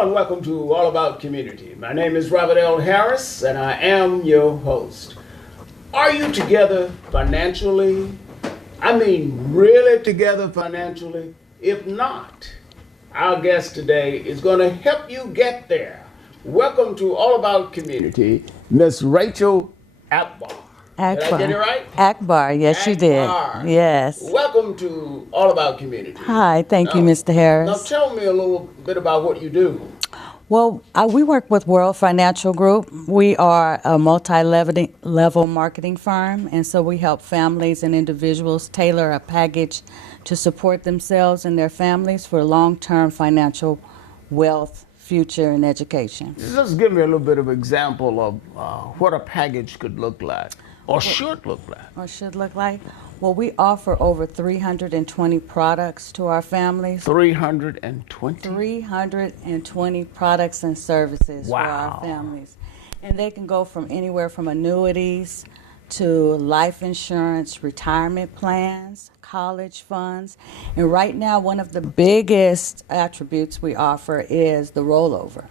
Hello and welcome to All About Community. My name is Robert L. Harris and I am your host. Are you together financially? I mean really together financially? If not, our guest today is going to help you get there. Welcome to All About Community, Miss Rachel Akbar. Did I get it right? Akbar, yes, you did. Yes. Welcome to All About Community. Hi, thank you, Mr. Harris. Now tell me a little bit about what you do. Well, we work with World Financial Group. We are a multi-level marketing firm, and so we help families and individuals tailor a package to support themselves and their families for long-term financial wealth, future, and education. Just give me a little bit of example of what a package could look like. Or should look like. Well, we offer over 320 products to our families. 320? 320 products and services for our families. And they can go from anywhere from annuities to life insurance, retirement plans, college funds. And right now, one of the biggest attributes we offer is the rollover.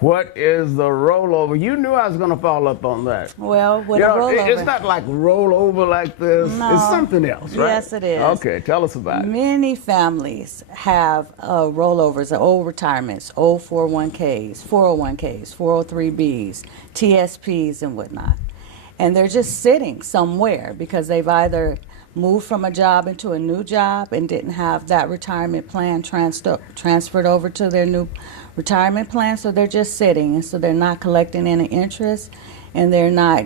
What is the rollover? You knew I was going to follow up on that. Well, what a rollover? It's not like rollover like this. No. It's something else, right? Yes, it is. Okay, tell us about it. Many families have rollovers, old retirements, old 401ks, 401ks, 403bs, TSPs, and whatnot. And they're just sitting somewhere because they've either moved from a job into a new job and didn't have that retirement plan transferred over to their new retirement plan, so they're just sitting, and so they're not collecting any interest, and they're not,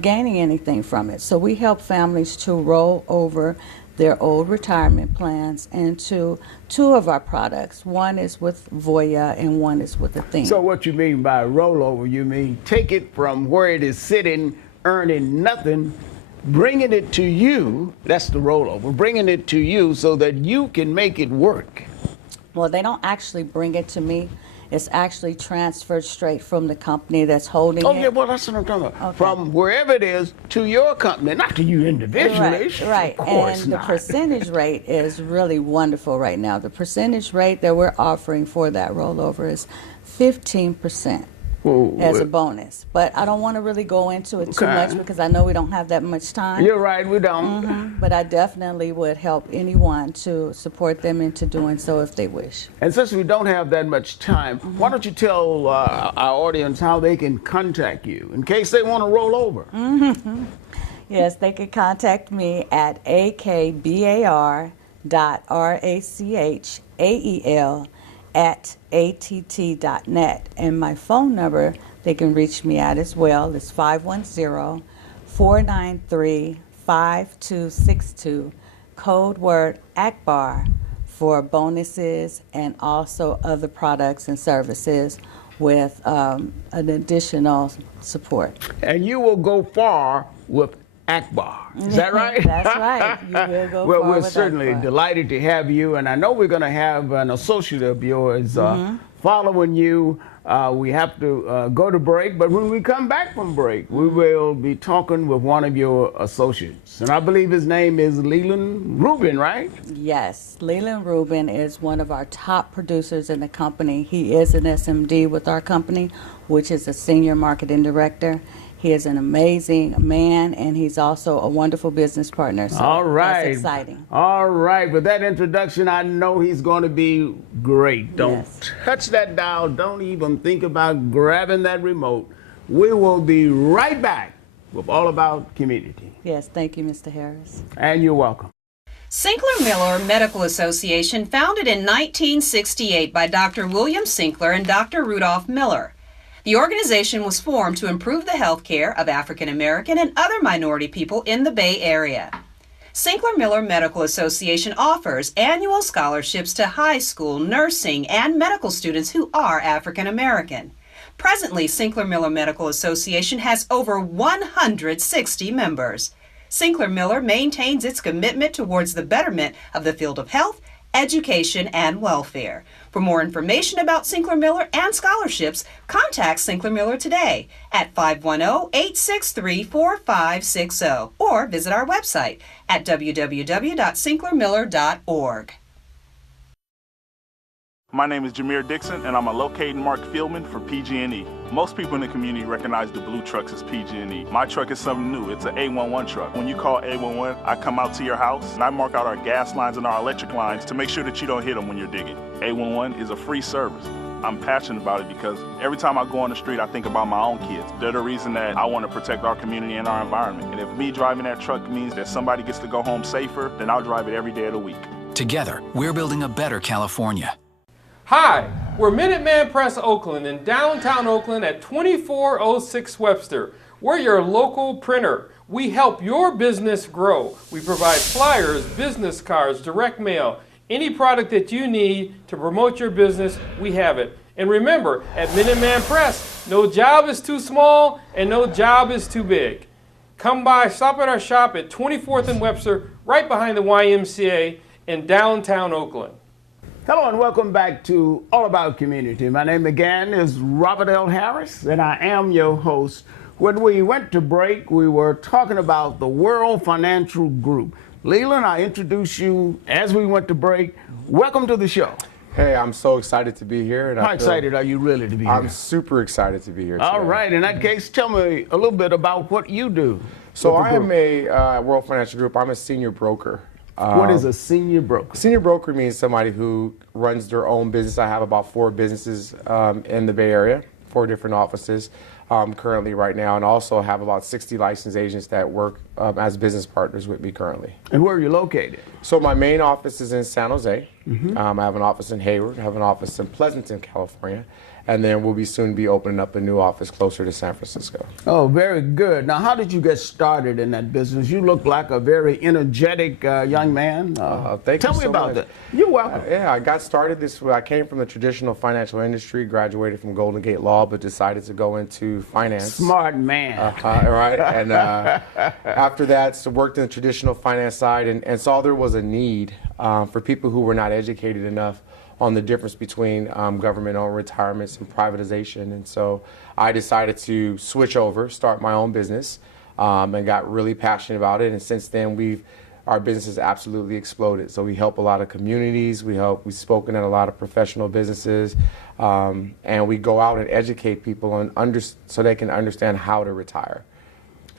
gaining anything from it. So we help families to roll over their old retirement plans into two of our products. One is with Voya and one is with Athene. So what you mean by rollover, you mean take it from where it is sitting, earning nothing, bringing it to you, that's the rollover, bringing it to you so that you can make it work. Well, they don't actually bring it to me. It's actually transferred straight from the company that's holding it. Oh, yeah, well, that's what I'm talking about. Okay. From wherever it is to your company, not to you individually. Right. Of course and not. The percentage rate is really wonderful right now. The percentage rate that we're offering for that rollover is 15%. As a bonus. But I don't want to really go into it too much because I know we don't have that much time. You're right, we don't. Mm-hmm. But I definitely would help anyone to support them into doing so if they wish. And since we don't have that much time, why don't you tell our audience how they can contact you in case they want to roll over? Mm-hmm. Yes, they can contact me at akbar.rachael@att.net. And my phone number they can reach me at as well is 510-493-5262, code word Akbar for bonuses and also other products and services with an additional support. And you will go far with Akbar. Is that right? That's right. You will go well, far we're with certainly Akbar. delighted to have you, and I know we're going to have an associate of yours following you. We have to go to break, but when we come back from break, we will be talking with one of your associates, and I believe his name is Leland Rubin, right? Yes, Leland Rubin is one of our top producers in the company. He is an SMD with our company, which is a senior marketing director. He is an amazing man, and he's also a wonderful business partner. So all right. That's exciting. All right. With that introduction, I know he's going to be great. Don't touch that dial. Don't even think about grabbing that remote. We will be right back with All About Community. Yes, thank you, Mr. Harris. And you're welcome. Sinkler Miller Medical Association, founded in 1968 by Dr. William Sinkler and Dr. Rudolph Miller. The organization was formed to improve the health care of African American and other minority people in the Bay Area. Sinkler Miller Medical Association offers annual scholarships to high school, nursing, and medical students who are African American. Presently, Sinkler Miller Medical Association has over 160 members. Sinkler Miller maintains its commitment towards the betterment of the field of health, education, and welfare. For more information about Sinkler Miller and scholarships, contact Sinkler Miller today at 510-863-4560 or visit our website at www.sinklermiller.org. My name is Jameer Dixon, and I'm a locating marked fieldman for PG&E. Most people in the community recognize the blue trucks as PG&E. My truck is something new. It's an A11 truck. When you call A11, I come out to your house, and I mark out our gas lines and our electric lines to make sure that you don't hit them when you're digging. A11 is a free service. I'm passionate about it because every time I go on the street, I think about my own kids. They're the reason that I want to protect our community and our environment. And if me driving that truck means that somebody gets to go home safer, then I'll drive it every day of the week. Together, we're building a better California. Hi, we're Minuteman Press Oakland in downtown Oakland at 2406 Webster. We're your local printer. We help your business grow. We provide flyers, business cards, direct mail, any product that you need to promote your business, we have it. And remember, at Minuteman Press, no job is too small and no job is too big. Come by, stop at our shop at 24th and Webster, right behind the YMCA in downtown Oakland. Hello and welcome back to All About Community. My name again is Robert L. Harris, and I am your host. When we went to break, we were talking about the World Financial Group. Leland, I introduced you as we went to break. Welcome to the show. Hey, I'm so excited to be here. And How excited are you really to be here? I'm super excited to be here today. All right. In that case, tell me a little bit about what you do. So I am a World Financial Group. I'm a senior broker. What is a senior broker? Senior broker means somebody who runs their own business. I have about 4 businesses in the Bay Area, 4 different offices currently right now, and also have about 60 licensed agents that work as business partners with me currently. And where are you located? So my main office is in San Jose. I have an office in Hayward. I have an office in Pleasanton, California. And then we'll soon be opening up a new office closer to San Francisco. Oh, very good. Now, how did you get started in that business? You look like a very energetic young man. Tell me about that. You're welcome. Yeah, I got started this way. I came from the traditional financial industry, graduated from Golden Gate Law, but decided to go into finance. Smart man. Right. And after that, so worked in the traditional finance side and saw there was a need for people who were not educated enough on the difference between government-owned retirements and privatization. And so I decided to switch over, start my own business, and got really passionate about it. And since then, our business has absolutely exploded. So we help a lot of communities, we've spoken at a lot of professional businesses, and we go out and educate people on so they can understand how to retire.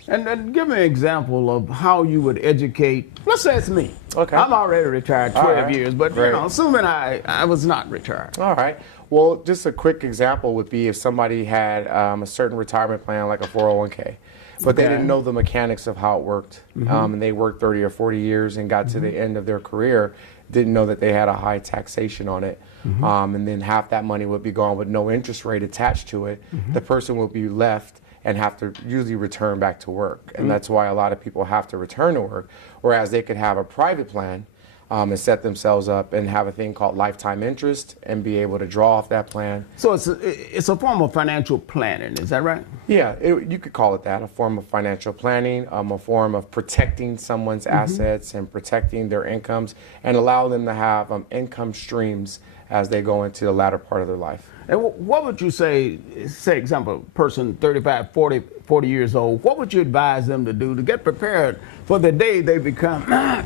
And give me an example of how you would educate, let's say it's me. Okay. I'm already retired 12 years, but you know, assuming I was not retired. All right. Well, just a quick example would be if somebody had a certain retirement plan like a 401k, but they didn't know the mechanics of how it worked, and they worked 30 or 40 years and got to the end of their career, didn't know that they had a high taxation on it, and then half that money would be gone with no interest rate attached to it. The person will be left and have to usually return back to work. And that's why a lot of people have to return to work, whereas they could have a private plan and set themselves up and have a thing called lifetime interest and be able to draw off that plan. So it's a form of financial planning, is that right? Yeah, you could call it that, a form of financial planning, a form of protecting someone's assets and protecting their incomes and allow them to have income streams as they go into the latter part of their life. And what would you say, example, person 35, 40 years old, what would you advise them to do to get prepared for the day they become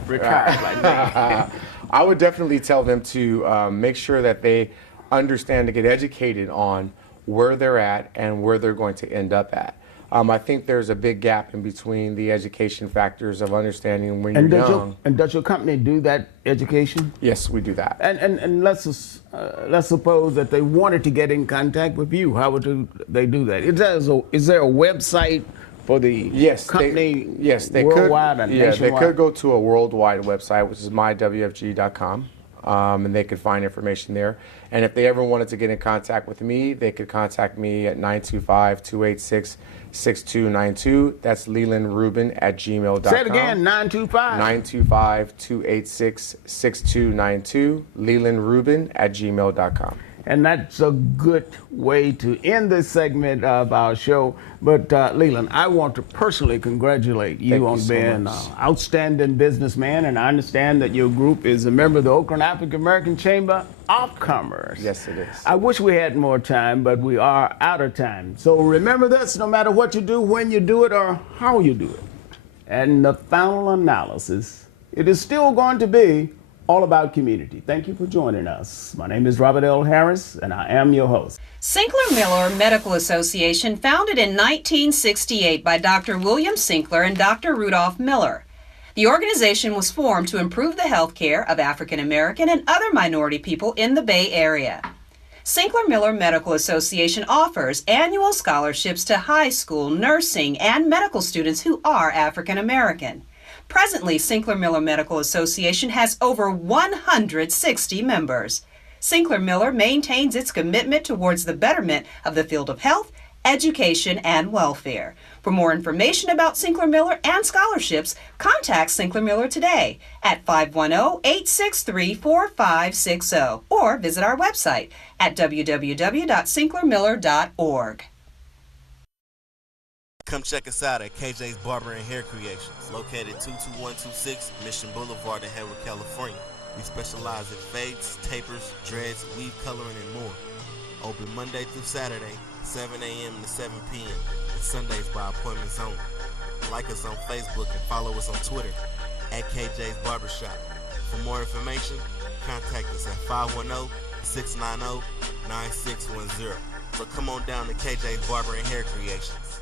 retired like me? I would definitely tell them to make sure that they understand to get educated on where they're at and where they're going to end up at. I think there's a big gap in between the education factors of understanding when you're young. And does your company do that education? Yes, we do that. And let's suppose that they wanted to get in contact with you. How would they do that? Is there a website for the company? They worldwide could. And yeah, nationwide? They could go to a worldwide website, which is mywfg.com. And they could find information there. And if they ever wanted to get in contact with me, they could contact me at 925-286-6292. That's lelandrubin@gmail.com. Say it again, 925? 925-286-6292, lelandrubin@gmail.com. And that's a good way to end this segment of our show. But Leland, I want to personally congratulate you on being an outstanding businessman. And I understand that your group is a member of the Oakland African American Chamber of Commerce. Yes, it is. I wish we had more time, but we are out of time. So remember this, no matter what you do, when you do it, or how you do it. And the final analysis, it is still going to be All About Community. Thank you for joining us. My name is Robert L. Harris, and I am your host. Sinclair Miller Medical Association, founded in 1968 by Dr. William Sinclair and Dr. Rudolph Miller. The organization was formed to improve the health care of African American and other minority people in the Bay Area. Sinclair Miller Medical Association offers annual scholarships to high school, nursing, and medical students who are African American. Presently, Sinclair Miller Medical Association has over 160 members. Sinclair Miller maintains its commitment towards the betterment of the field of health, education, and welfare. For more information about Sinclair Miller and scholarships, contact Sinclair Miller today at 510-863-4560 or visit our website at www.sinclairmiller.org. Come check us out at KJ's Barber and Hair Creations, located 22126 Mission Boulevard in Hayward, California. We specialize in fades, tapers, dreads, weave coloring, and more. Open Monday through Saturday, 7 a.m. to 7 p.m. and Sundays by appointments only. Like us on Facebook and follow us on Twitter at KJ's Barbershop. For more information, contact us at 510-690-9610. So come on down to KJ's Barber and Hair Creations.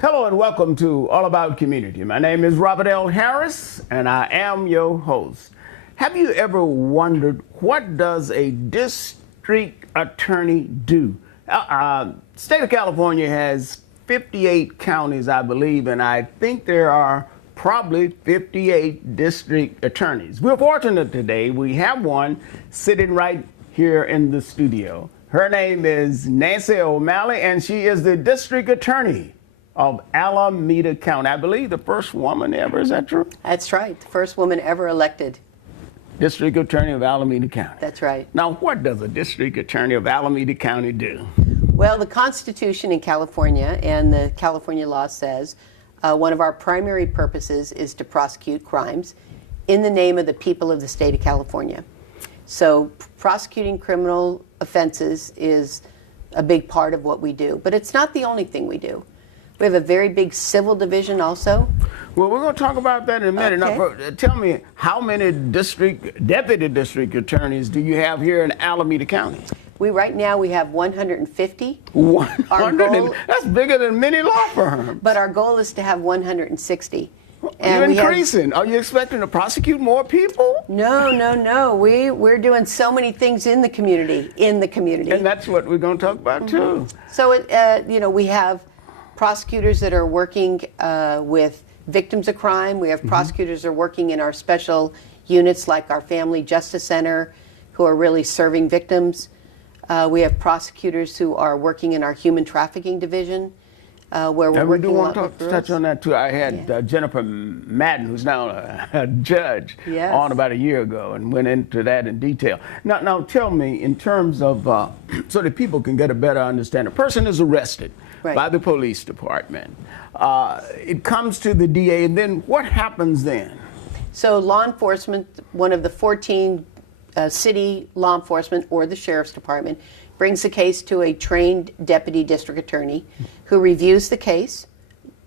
Hello and welcome to All About Community. My name is Robert L. Harris, and I am your host. Have you ever wondered, what does a district attorney do? State of California has 58 counties, I believe, and I think there are probably 58 district attorneys. We're fortunate today. We have one sitting right here in the studio. Her name is Nancy O'Malley, and she is the district attorney of Alameda County. I believe the first woman ever, is that true? That's right, the first woman ever elected. District Attorney of Alameda County. That's right. Now, what does a District Attorney of Alameda County do? Well, the Constitution in California and the California law says one of our primary purposes is to prosecute crimes in the name of the people of the state of California. So prosecuting criminal offenses is a big part of what we do, but it's not the only thing we do. We have a very big civil division also. Well, we're going to talk about that in a minute. Okay. Now, tell me, how many deputy district attorneys do you have here in Alameda County? Right now we have 150. 100? That's bigger than many law firms. But our goal is to have 160. You're increasing. Are you expecting to prosecute more people? No. We're doing so many things in the community. And that's what we're going to talk about too. So, we have prosecutors that are working with victims of crime. We have prosecutors that are working in our special units like our Family Justice Center who are really serving victims. We have prosecutors who are working in our Human Trafficking Division where we're working a lot with girls. We do want to touch on that too. I had Jennifer Madden, who's now a judge, on about a year ago and went into that in detail. Now tell me, in terms of, so that people can get a better understanding. A person is arrested by the police department. It comes to the DA, and then what happens then? So law enforcement, one of the 14 city law enforcement or the sheriff's department, brings the case to a trained deputy district attorney who reviews the case,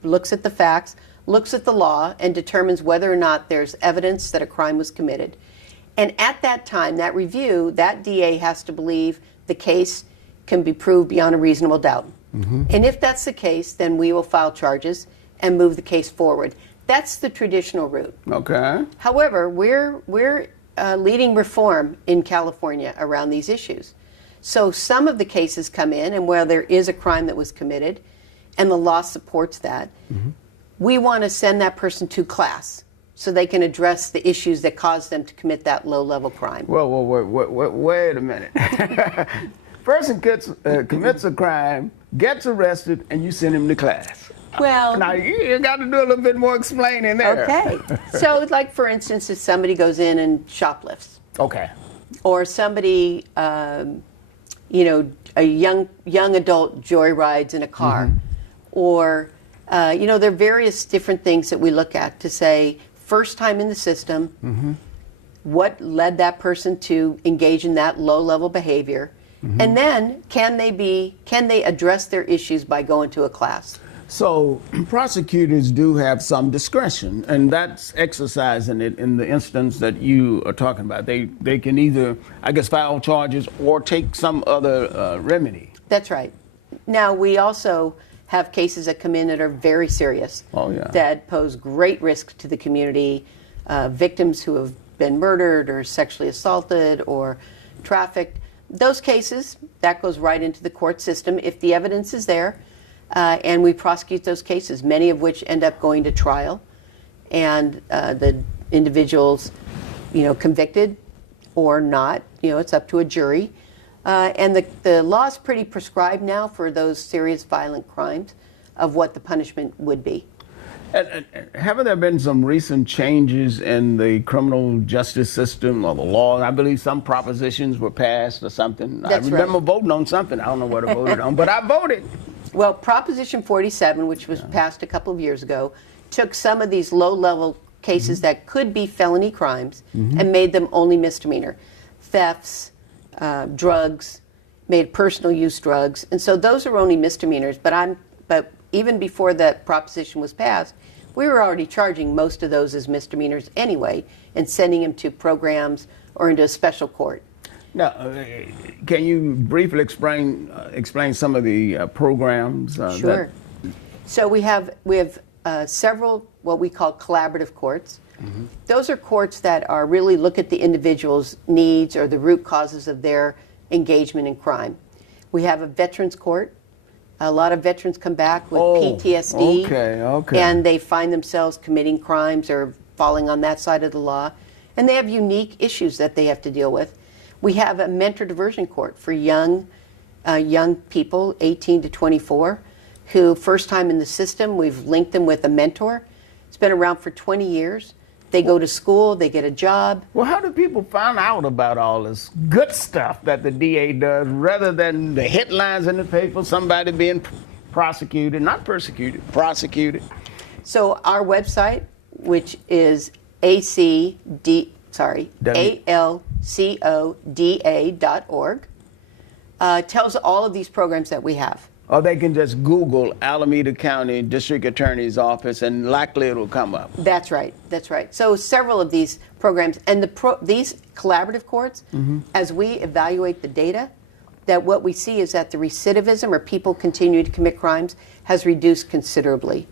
looks at the facts, looks at the law, and determines whether or not there's evidence that a crime was committed. And at that time, that review, that DA has to believe the case can be proved beyond a reasonable doubt. And if that's the case, then we will file charges and move the case forward. That's the traditional route. Okay. However, we're leading reform in California around these issues. So some of the cases come in, and where there is a crime that was committed, and the law supports that, we want to send that person to class so they can address the issues that caused them to commit that low-level crime. Well, wait a minute. Person commits a crime, gets arrested, and you send him to class. Well, now you got to do a little bit more explaining there. Okay. So, like for instance, if somebody goes in and shoplifts. Okay. Or somebody, a young adult joyrides in a car, or there are various different things that we look at to say first time in the system, what led that person to engage in that low-level behavior. And then can they address their issues by going to a class? So prosecutors do have some discretion, and that's exercising it in the instance that you are talking about. They can either, I guess, file charges or take some other remedy. That's right. Now, we also have cases that come in that are very serious, that pose great risk to the community, victims who have been murdered or sexually assaulted or trafficked. Those cases, that goes right into the court system if the evidence is there. And we prosecute those cases, many of which end up going to trial, and the individuals, convicted or not. It's up to a jury. And the law is pretty prescribed now for those serious violent crimes of what the punishment would be. And haven't there been some recent changes in the criminal justice system or the law? I believe some propositions were passed or something. That's I remember right. voting on something. I don't know what I voted on, but I voted. Well, Proposition 47, which was passed a couple of years ago, took some of these low-level cases that could be felony crimes and made them only misdemeanor. Thefts, drugs, made personal use drugs. And so those are only misdemeanors. But even before that proposition was passed, we were already charging most of those as misdemeanors anyway and sending them to programs or into a special court. Now, can you briefly explain some of the programs? Sure. So we have several what we call collaborative courts. Those are courts that are really look at the individual's needs or the root causes of their engagement in crime. We have a veterans court. A lot of veterans come back with PTSD, and they find themselves committing crimes or falling on that side of the law, and they have unique issues that they have to deal with. We have a mentor diversion court for young people, 18 to 24, who first time in the system, we've linked them with a mentor. It's been around for 20 years. They go to school, they get a job. Well, how do people find out about all this good stuff that the DA does rather than the headlines in the paper, somebody being prosecuted, not persecuted, prosecuted? So our website, which is ALCODA.org, tells all of these programs that we have. Or they can just Google Alameda County District Attorney's Office and likely it'll come up. That's right. That's right. So several of these programs and these collaborative courts, as we evaluate the data, that what we see is that the recidivism or people continue to commit crimes has reduced considerably.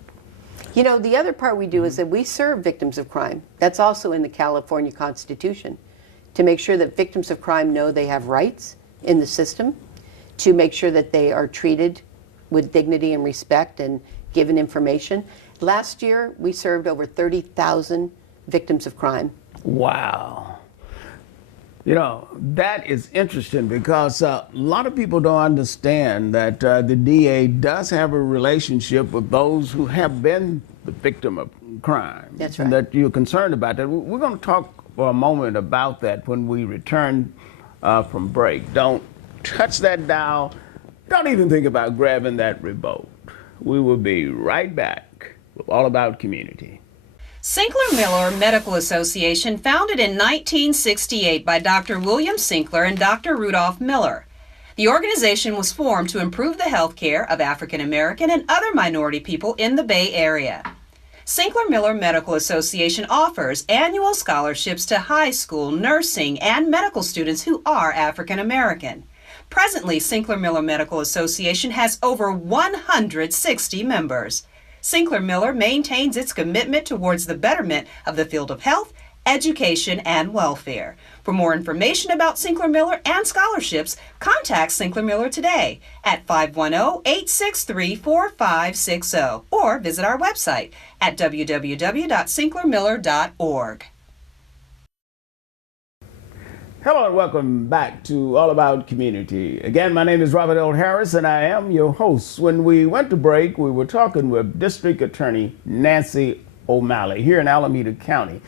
The other part we do is that we serve victims of crime. That's also in the California Constitution, to make sure that victims of crime know they have rights in the system, to make sure that they are treated with dignity and respect and given information. Last year, we served over 30,000 victims of crime. Wow. That is interesting because a lot of people don't understand that the DA does have a relationship with those who have been the victim of crime. That's right. And that you're concerned about that. We're going to talk for a moment about that when we return from break. Don't touch that dial. Don't even think about grabbing that remote. We will be right back with All About Community. Sinclair Miller Medical Association, founded in 1968 by Dr. William Sinclair and Dr. Rudolph Miller. The organization was formed to improve the health care of African American and other minority people in the Bay Area. Sinclair Miller Medical Association offers annual scholarships to high school, nursing, and medical students who are African American. Presently, Sinclair Miller Medical Association has over 160 members. Sinclair Miller maintains its commitment towards the betterment of the field of health, education, and welfare. For more information about Sinclair Miller and scholarships, contact Sinclair Miller today at 510-863-4560 or visit our website at www.sinclairmiller.org. Hello and welcome back to All About Community. Again, my name is Robert L. Harris and I am your host. When we went to break, we were talking with District Attorney Nancy O'Malley here in Alameda County.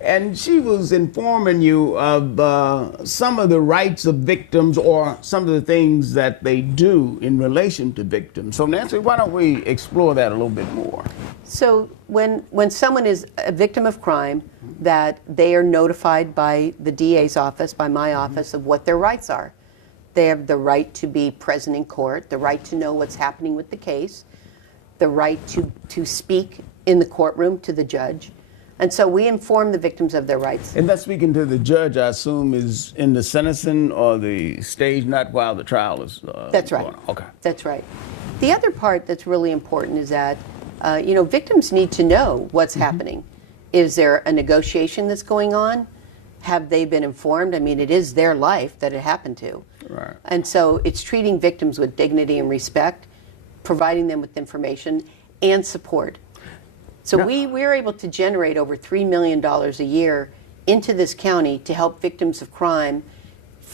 And she was informing you of some of the rights of victims or some of the things that they do in relation to victims. So Nancy, why don't we explore that a little bit more? So when someone is a victim of crime, that they are notified by the DA's office, by my office, of what their rights are. They have the right to be present in court, the right to know what's happening with the case. the right to speak in the courtroom to the judge. And so we inform the victims of their rights. And that speaking to the judge, I assume, is in the sentencing or the stage, not while the trial is That's right. going on. Okay. That's right. The other part that's really important is that, victims need to know what's happening. Is there a negotiation that's going on? Have they been informed? I mean, it is their life that it happened to. Right. And so it's treating victims with dignity and respect, providing them with information and support. So we're able to generate over $3 million a year into this county to help victims of crime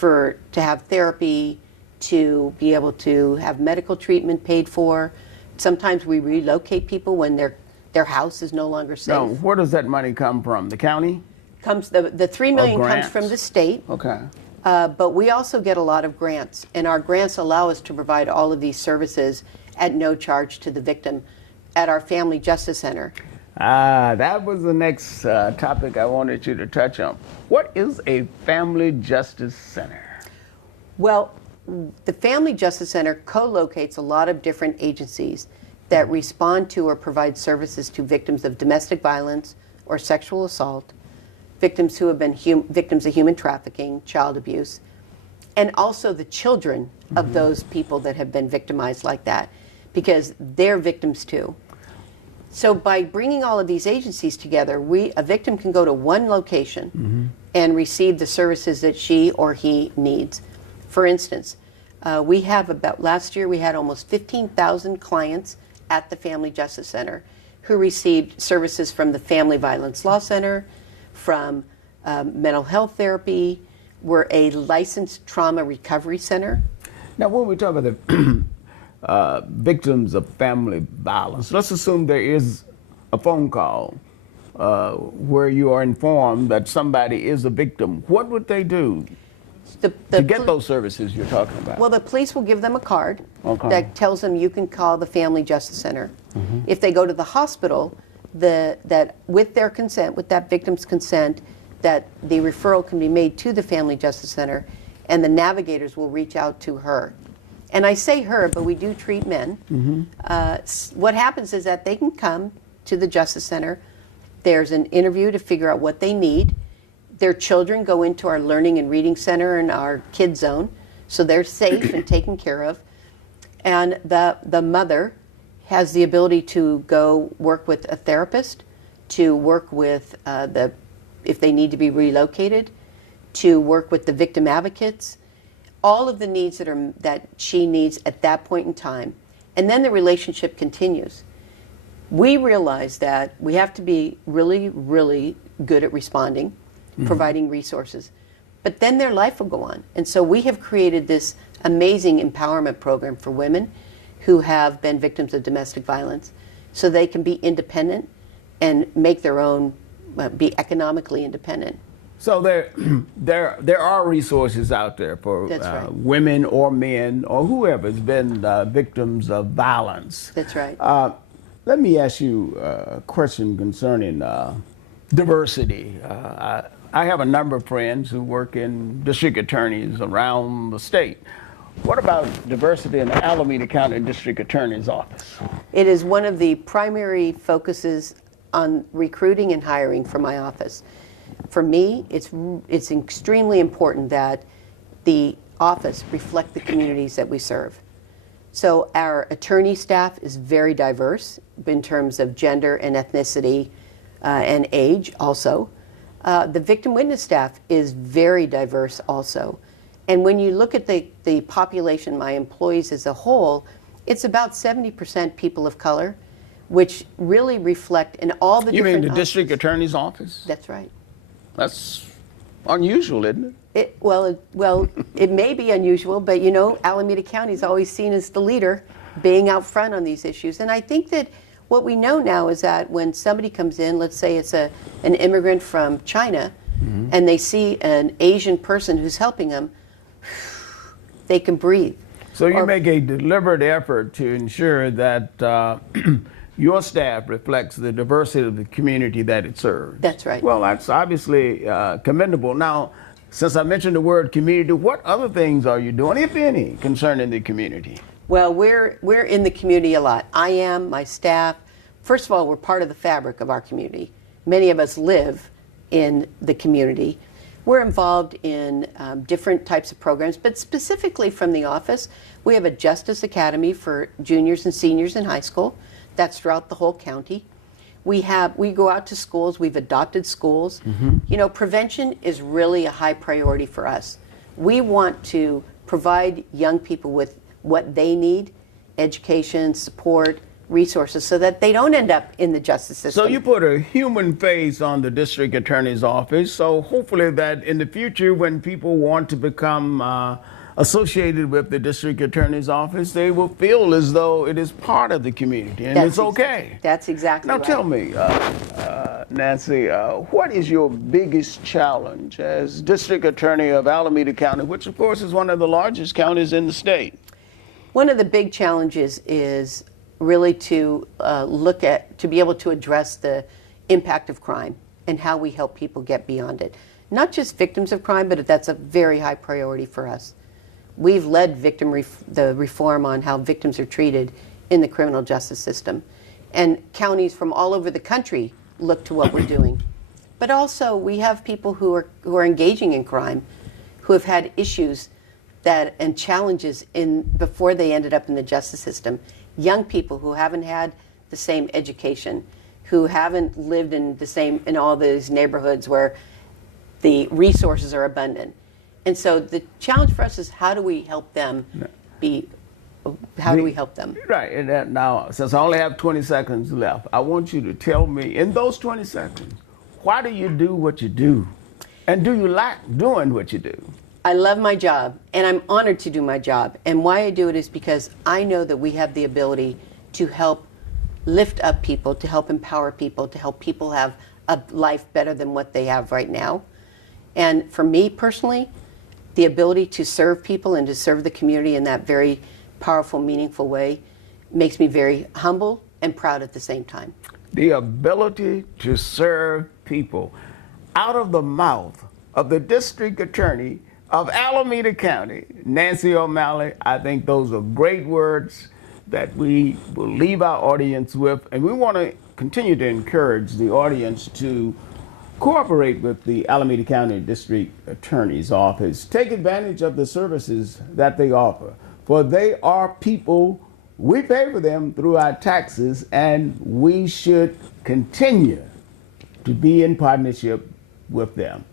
to have therapy, to be able to have medical treatment paid for. Sometimes we relocate people when their house is no longer safe. Now, where does that money come from? The county? The $3 million comes from the state. Okay. But we also get a lot of grants, and our grants allow us to provide all of these services at no charge to the victim at our Family Justice Center. That was the next topic I wanted you to touch on. What is a Family Justice Center? Well, the Family Justice Center co-locates a lot of different agencies that respond to or provide services to victims of domestic violence or sexual assault, victims who have been victims of human trafficking, child abuse, and also the children of those people that have been victimized like that, because they're victims too. So by bringing all of these agencies together, a victim can go to one location and receive the services that she or he needs. For instance, last year we had almost 15,000 clients at the Family Justice Center who received services from the Family Violence Law Center, from mental health therapy. We're a licensed trauma recovery center. Now, when we talk about the victims of family violence, let's assume there is a phone call where you are informed that somebody is a victim. What would they do to get those services you're talking about? Well, the police will give them a card that tells them you can call the Family Justice Center. If they go to the hospital, that with their consent, with that victim's consent, that the referral can be made to the Family Justice Center, and the navigators will reach out to her. And I say her, but we do treat men. What happens is that they can come to the Justice Center. There's an interview to figure out what they need. Their children go into our Learning and Reading Center and our Kid Zone, so they're safe and taken care of. And the mother has the ability to go work with a therapist, to work with if they need to be relocated, to work with the victim advocates, all of the needs that she needs at that point in time. And then the relationship continues. We realize that we have to be really, really good at responding, providing resources, but then their life will go on. And so we have created this amazing empowerment program for women who have been victims of domestic violence, so they can be independent and make their own, be economically independent. So there are resources out there for right. women or men or whoever's been victims of violence. That's right. Let me ask you a question concerning diversity. I have a number of friends who work in district attorneys around the state. What about diversity in the Alameda County District Attorney's Office? It is one of the primary focuses on recruiting and hiring for my office. For me, it's extremely important that the office reflect the communities that we serve. So our attorney staff is very diverse in terms of gender and ethnicity and age also. The victim witness staff is very diverse also. And when you look at the population, my employees as a whole, it's about 70% people of color, which really reflect in all the different You mean the district attorney's office? That's right. That's unusual, isn't it? It may be unusual, but you know, Alameda County is always seen as the leader, being out front on these issues. And I think that what we know now is that when somebody comes in, let's say it's an immigrant from China, and they see an Asian person who's helping them, they can breathe. So you make a deliberate effort to ensure that your staff reflects the diversity of the community that it serves. That's right. Well, that's obviously commendable. Now, since I mentioned the word community, what other things are you doing, if any, concerning the community? Well, we're in the community a lot. I am, my staff. First of all, we're part of the fabric of our community. Many of us live in the community. We're involved in different types of programs, but specifically from the office, we have a Justice Academy for juniors and seniors in high school. That's throughout the whole county. We go out to schools. We've adopted schools. You know, prevention is really a high priority for us. We want to provide young people with what they need, education, support, resources, so that they don't end up in the justice system. So you put a human face on the district attorney's office, so hopefully that in the future when people want to become associated with the district attorney's office, they will feel as though it is part of the community and it's okay. That's exactly now right. Tell me, Nancy, what is your biggest challenge as district attorney of Alameda County, which of course is one of the largest counties in the state? One of the big challenges is really to be able to address the impact of crime and how we help people get beyond it. Not just victims of crime, but that's a very high priority for us. We've led the reform on how victims are treated in the criminal justice system. And counties from all over the country look to what we're doing. But also we have people who are engaging in crime, who have had issues and challenges before they ended up in the justice system. Young people who haven't had the same education, who haven't lived in all these neighborhoods where the resources are abundant. And so the challenge for us is how do we help them Right, and now, since I only have 20 seconds left, I want you to tell me, in those 20 seconds, why do you do what you do? And do you like doing what you do? I love my job, and I'm honored to do my job. And why I do it is because I know that we have the ability to help lift up people, to help empower people, to help people have a life better than what they have right now. And for me personally, the ability to serve people and to serve the community in that very powerful, meaningful way makes me very humble and proud at the same time. The ability to serve people out of the mouth of the district attorney of Alameda County, Nancy O'Malley. I think those are great words that we will leave our audience with, and we want to continue to encourage the audience to cooperate with the Alameda County District Attorney's Office. Take advantage of the services that they offer, for they are people. We pay for them through our taxes, and we should continue to be in partnership with them.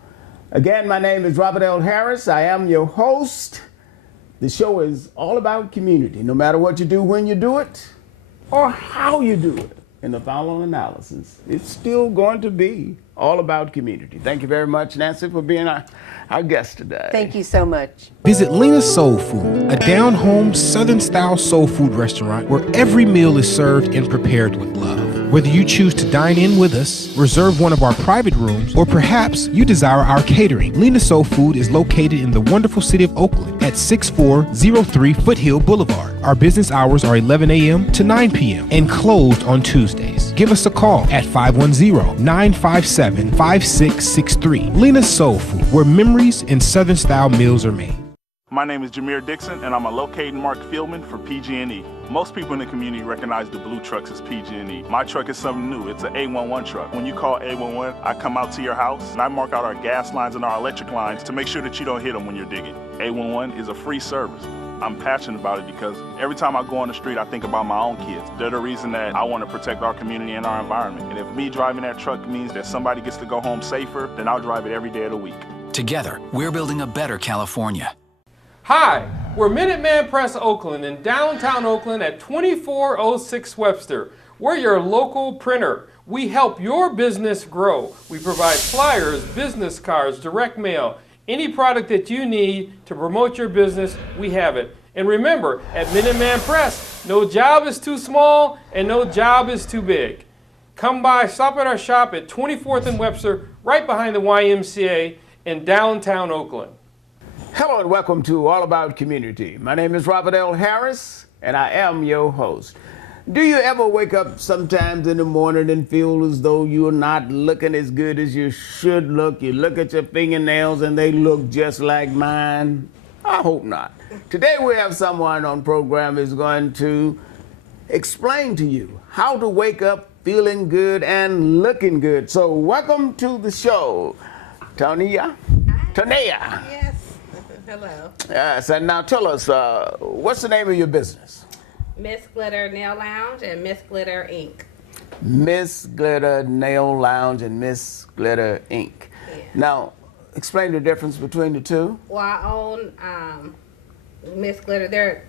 Again, my name is Robert L. Harris. I am your host. The show is all about community. No matter what you do, when you do it, or how you do it, in the final analysis, it's still going to be all about community. Thank you very much, Nancy, for being our guest today. Thank you so much. Visit Lena's Soul Food, a down-home, Southern-style soul food restaurant where every meal is served and prepared with love. Whether you choose to dine in with us, reserve one of our private rooms, or perhaps you desire our catering, Lena's Soul Food is located in the wonderful city of Oakland at 6403 Foothill Boulevard. Our business hours are 11 a.m. to 9 p.m. and closed on Tuesdays. Give us a call at 510-957-5663. Lena's Soul Food, where memories and Southern-style meals are made. My name is Jameer Dixon, and I'm a locating mark fieldman for PG&E. Most people in the community recognize the blue trucks as PG&E. My truck is something new. It's an A11 truck. When you call A11, I come out to your house, and I mark out our gas lines and our electric lines to make sure that you don't hit them when you're digging. A11 is a free service. I'm passionate about it because every time I go on the street, I think about my own kids. They're the reason that I want to protect our community and our environment. And if me driving that truck means that somebody gets to go home safer, then I'll drive it every day of the week. Together, we're building a better California. Hi, we're Minuteman Press Oakland in downtown Oakland at 2406 Webster. We're your local printer. We help your business grow. We provide flyers, business cards, direct mail, any product that you need to promote your business, we have it. And remember, at Minuteman Press, no job is too small and no job is too big. Come by, stop at our shop at 24th and Webster, right behind the YMCA in downtown Oakland. Hello and welcome to All About Community. My name is Robert L. Harris, and I am your host. Do you ever wake up sometimes in the morning and feel as though you're not looking as good as you should look? You look at your fingernails and they look just like mine. I hope not. Today we have someone on program who's going to explain to you how to wake up feeling good and looking good. So welcome to the show, Tanea. Yes. Hello. Yes, and now tell us, what's the name of your business? Miss Glitter Nail Lounge and Miss Glitter Inc. Miss Glitter Nail Lounge and Miss Glitter Inc. Yeah. Now, explain the difference between the two. Well, I own Miss Glitter. They're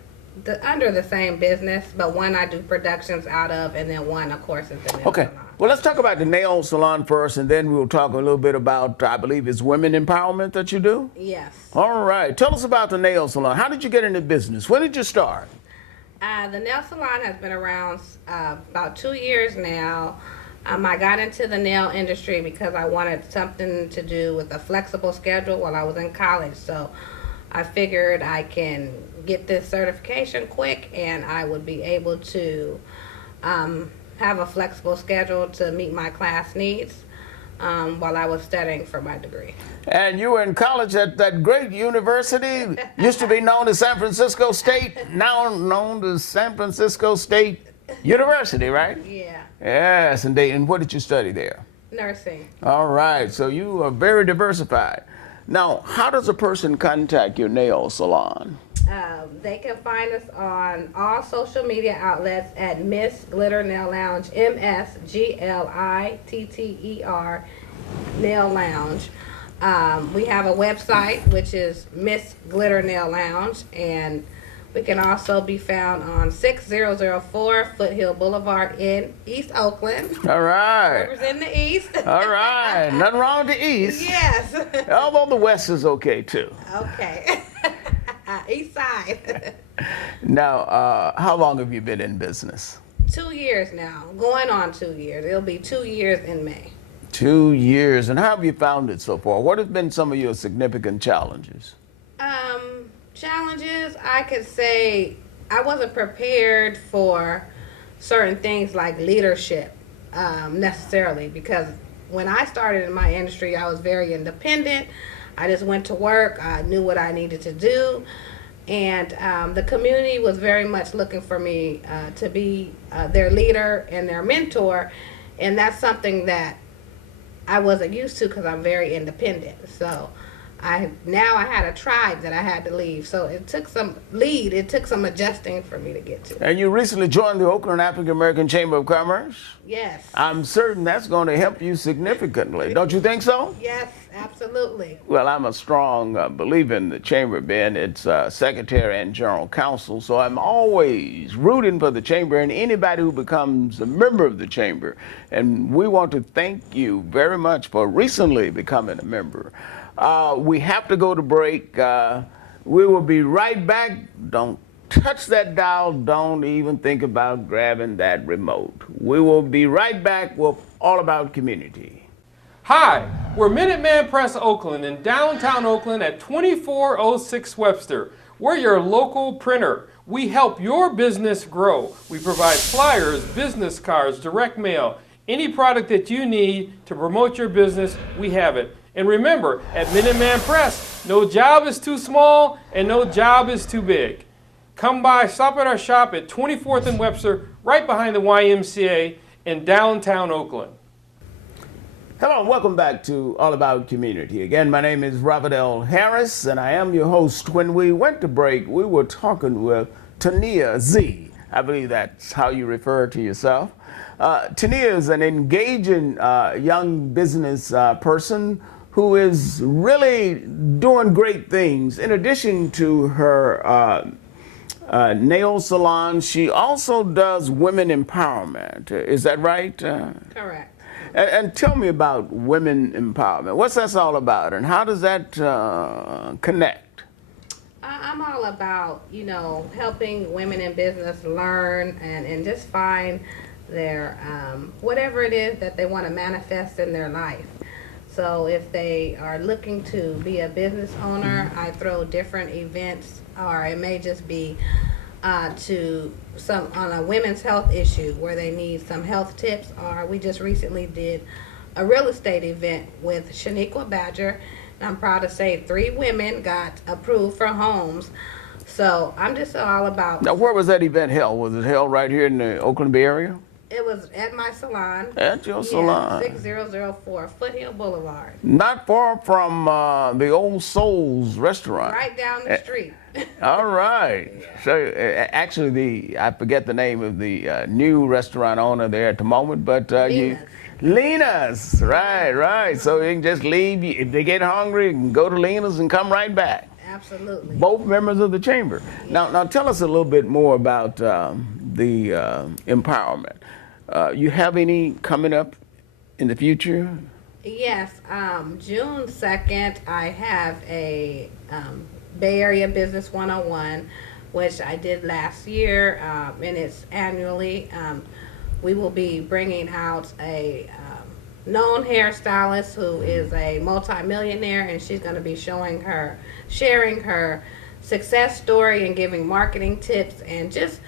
under the same business, but one I do productions out of, and then one, of course, is the nail Okay. salon. Well, let's talk about the nail salon first, and then we'll talk a little bit about, I believe it's women empowerment that you do? Yes. All right. Tell us about the nail salon. How did you get into business? When did you start? The nail salon has been around about 2 years now. I got into the nail industry because I wanted something to do with a flexible schedule while I was in college. So I figured I can get this certification quick and I would be able to have a flexible schedule to meet my class needs while I was studying for my degree. And you were in college at that great university, used to be known as San Francisco State, now known as San Francisco State University, right? Yeah. Yes, and what did you study there? Nursing. All right, so you are very diversified. Now, how does a person contact your nail salon? They can find us on all social media outlets at Miss Glitter Nail Lounge, MSGLITTER Nail Lounge. We have a website, which is Miss Glitter Nail Lounge, and we can also be found on 6004 Foothill Boulevard in East Oakland. All right. Representing the East. All right. Nothing wrong with the East. Yes. Although the West is okay, too. Okay. East side. Now, how long have you been in business? 2 years now. Going on 2 years. It'll be 2 years in May. 2 years. And how have you found it so far? What have been some of your significant challenges? Challenges, I could say I wasn't prepared for certain things like leadership necessarily, because when I started in my industry, I was very independent. I just went to work. I knew what I needed to do. And the community was very much looking for me to be their leader and their mentor. And that's something that I wasn't used to because I'm very independent. So I had a tribe that I had to leave. So it took some adjusting for me to get to. And you recently joined the Oakland African American Chamber of Commerce? Yes. I'm certain that's going to help you significantly. Don't you think so? Yes, absolutely. Well, I'm a strong believer in the Chamber, being its secretary and general counsel, so I'm always rooting for the Chamber and anybody who becomes a member of the Chamber. And we want to thank you very much for recently becoming a member. We have to go to break. We will be right back. Don't touch that dial. Don't even think about grabbing that remote. We will be right back with All About Community. Hi, we're Minuteman Press Oakland in downtown Oakland at 2406 Webster. We're your local printer. We help your business grow. We provide flyers, business cards, direct mail, any product that you need to promote your business, we have it. And remember, at Minuteman Press, no job is too small and no job is too big. Come by, stop at our shop at 24th and Webster, right behind the YMCA in downtown Oakland. Hello and welcome back to All About Community. Again, my name is Robert L. Harris and I am your host. When we went to break, we were talking with Tanea Z. I believe that's how you refer to yourself. Tanea is an engaging young business person who is really doing great things. In addition to her nail salon, she also does women empowerment. Is that right? Correct. And tell me about women empowerment. What's that all about, and how does that connect? I'm all about, helping women in business learn and just find their whatever it is that they want to manifest in their life. So if they are looking to be a business owner, I throw different events, or it may just be to some on a women's health issue where they need some health tips. Or we just recently did a real estate event with Shaniqua Badger. I'm proud to say 3 women got approved for homes. So I'm just all about. Now, where was that event held? Was it held right here in the Oakland Bay area? It was at my salon. At your salon. 6004 Foothill Boulevard. Not far from the Old Souls restaurant. Right down the street. All right. Yeah. So actually, I forget the name of the new restaurant owner there at the moment, but Lena's. Right. So you can just leave. If they get hungry, you can go to Lena's and come right back. Absolutely. Both members of the chamber. Yeah. Now tell us a little bit more about the empowerment. You have any coming up in the future? Yes. June 2nd, I have a Bay Area Business 101, which I did last year, and it's annually. We will be bringing out a known hairstylist who is a multimillionaire, and she's going to be sharing her success story and giving marketing tips and just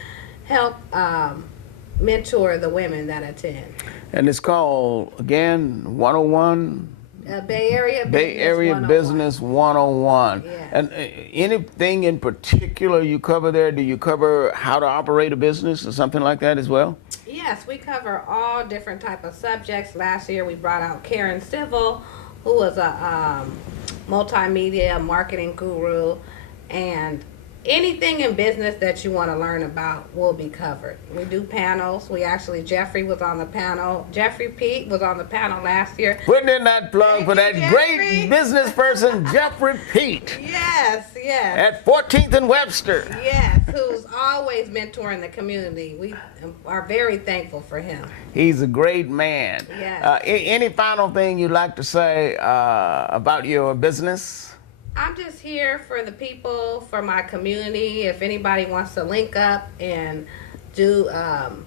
help mentor the women that attend. And it's called, again, 101? Bay Area Business 101. Yeah. And anything in particular you cover there? Do you cover how to operate a business or something like that as well? Yes, we cover all different type of subjects. Last year we brought out Karen Civil, who was a multimedia marketing guru, and anything in business that you want to learn about will be covered. We do panels. Jeffrey was on the panel. Jeffrey Pete was on the panel last year. Putting in that plug for that Jeffrey. great business person, Jeffrey Pete. Yes. At 14th and Webster. Yes, who's always mentoring the community. We are very thankful for him. He's a great man. Yes. Any final thing you'd like to say about your business? I'm just here for the people, for my community. If anybody wants to link up and do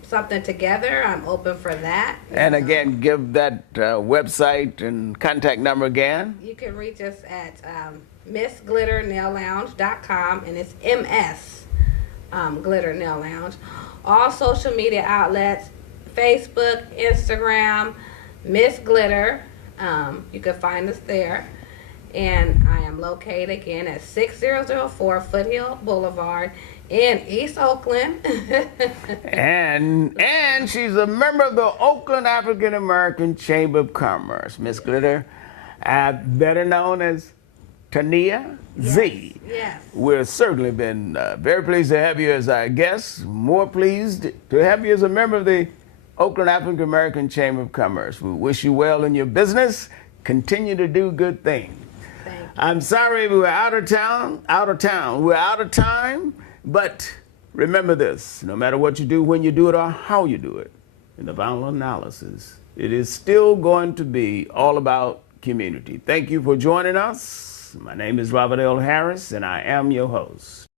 something together, I'm open for that. And again, give that website and contact number again. You can reach us at MissGlitterNailLounge.com, and it's MS Glitter Nail Lounge. All social media outlets, Facebook, Instagram, Miss Glitter. You can find us there. And I am located again at 6004 Foothill Boulevard in East Oakland. and she's a member of the Oakland African American Chamber of Commerce, Miss Glitter, better known as Tania Z. Yes. We've certainly been very pleased to have you as our guest, more pleased to have you as a member of the Oakland African American Chamber of Commerce. We wish you well in your business. Continue to do good things. I'm sorry we're out of town. We're out of time, but remember this, no matter what you do, when you do it, or how you do it, in the final analysis, it is still going to be all about community. Thank you for joining us. My name is Robert L. Harris, and I am your host.